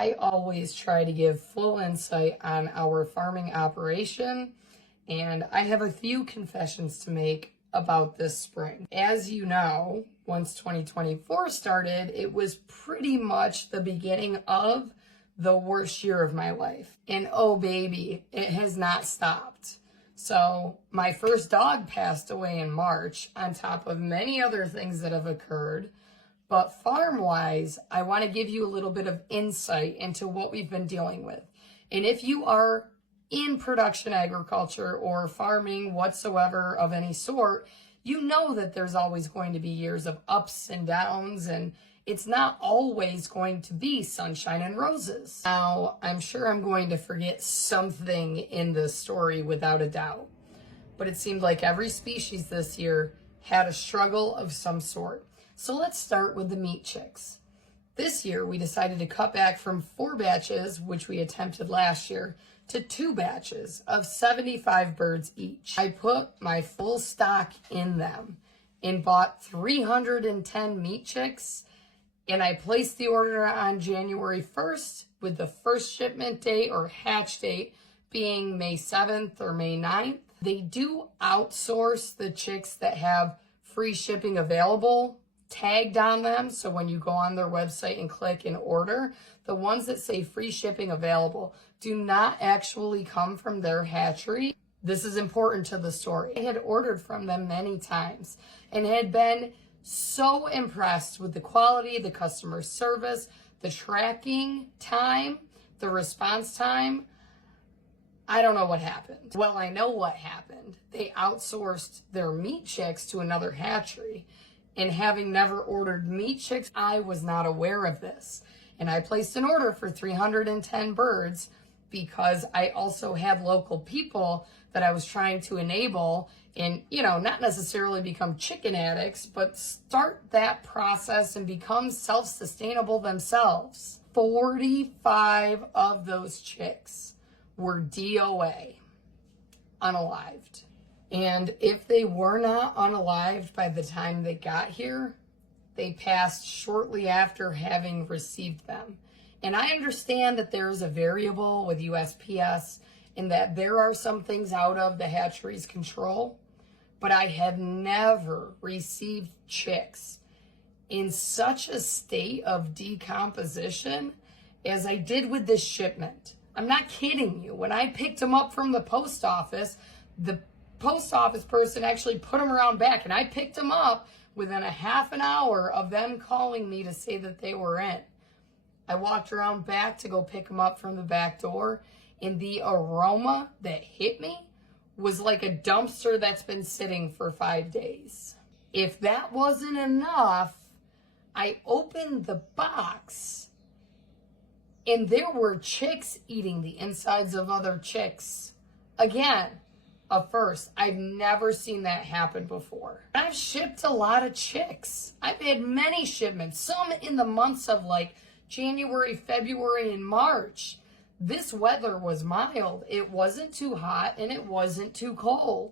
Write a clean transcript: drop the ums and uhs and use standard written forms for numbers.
I always try to give full insight on our farming operation, and I have a few confessions to make about this spring. As you know, once 2024 started, it was pretty much the beginning of the worst year of my life. And oh baby, it has not stopped. So my first dog passed away in March, on top of many other things that have occurred. But farm-wise, I want to give you a little bit of insight into what we've been dealing with. And if you are in production agriculture or farming whatsoever of any sort, you know that there's always going to be years of ups and downs, and it's not always going to be sunshine and roses. Now, I'm sure I'm going to forget something in this story without a doubt, but it seemed like every species this year had a struggle of some sort. So let's start with the meat chicks. This year, we decided to cut back from 4 batches, which we attempted last year, to 2 batches of 75 birds each. I put my full stock in them and bought 310 meat chicks, and I placed the order on January 1st with the first shipment date or hatch date being May 7th or May 9th. They do outsource the chicks that have free shipping available tagged on them. So when you go on their website and click and order, the ones that say free shipping available do not actually come from their hatchery. This is important to the story. I had ordered from them many times and had been so impressed with the quality, the customer service, the tracking time, the response time. I don't know what happened. Well, I know what happened. They outsourced their meat chicks to another hatchery. And having never ordered meat chicks, I was not aware of this. And I placed an order for 310 birds because I also had local people that I was trying to enable and, not necessarily become chicken addicts, but start that process and become self-sustainable themselves. 45 of those chicks were DOA, unalived. And if they were not unalived by the time they got here, they passed shortly after having received them. And I understand that there is a variable with USPS and that there are some things out of the hatchery's control, but I have never received chicks in such a state of decomposition as I did with this shipment. I'm not kidding you. When I picked them up from the post office, the post office person actually put them around back, and I picked them up within a half an hour of them calling me to say that they were in. I walked around back to go pick them up from the back door, and the aroma that hit me was like a dumpster that's been sitting for 5 days. If that wasn't enough, I opened the box and there were chicks eating the insides of other chicks. Again, a first. I've never seen that happen before. I've shipped a lot of chicks. I've had many shipments, some in the months of like January, February, and March. This weather was mild. It wasn't too hot and it wasn't too cold.